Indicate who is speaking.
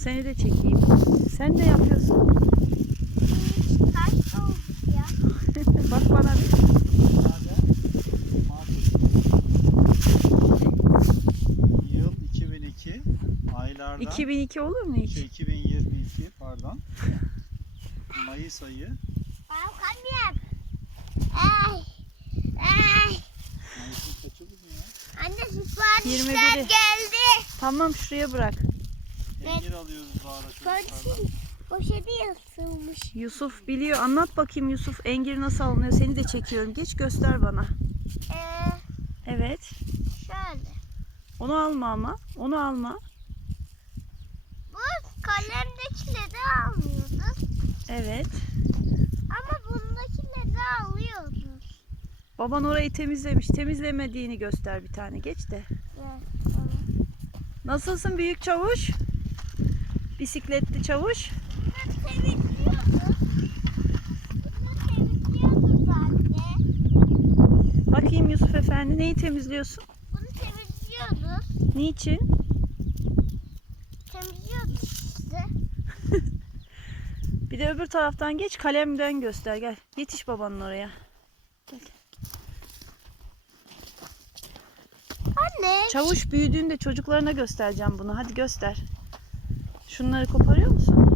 Speaker 1: seni de çekeyim. Sen ne yapıyorsun?
Speaker 2: Kaç olduk ya?
Speaker 1: Bak bana bir.
Speaker 3: Yıl 2002, aylardan
Speaker 1: 2002 olur mu hiç?
Speaker 3: 2022 pardon. Mayıs ayı.
Speaker 2: Annem. Ay. Ay.
Speaker 3: Mayıs'ın kaçı bugün ya?
Speaker 2: Anne siparişler
Speaker 1: 21'i.
Speaker 2: geldi.
Speaker 1: Tamam şuraya bırak.
Speaker 3: Peynir alıyoruz Zahra çocuklardan.
Speaker 2: Poşeti, poşeti yırtılmış.
Speaker 1: Yusuf biliyor. Anlat bakayım Yusuf. Engir nasıl alınıyor? Seni de çekiyorum. Geç göster bana. Evet.
Speaker 2: Şöyle.
Speaker 1: Onu alma ama. Onu alma.
Speaker 2: Bu kalemdekileri almıyorduk.
Speaker 1: Evet.
Speaker 2: Ama bundakileri alıyorduk.
Speaker 1: Baban orayı temizlemiş. Temizlemediğini göster bir tane. Geç de. Nasılsın büyük çavuş? Bisikletli çavuş.
Speaker 2: Bunları temizliyorduk. Bunları temizliyorduk anne.
Speaker 1: Bakayım Yusuf Efendi neyi temizliyorsun?
Speaker 2: Bunu temizliyorduk.
Speaker 1: Niçin?
Speaker 2: Temizliyorduk işte.
Speaker 1: Bir de öbür taraftan geç kalemden göster gel. Yetiş babanın oraya. Gel.
Speaker 2: Anne.
Speaker 1: Çavuş büyüdüğünde çocuklarına göstereceğim bunu. Hadi göster. Şunları koparıyor musun?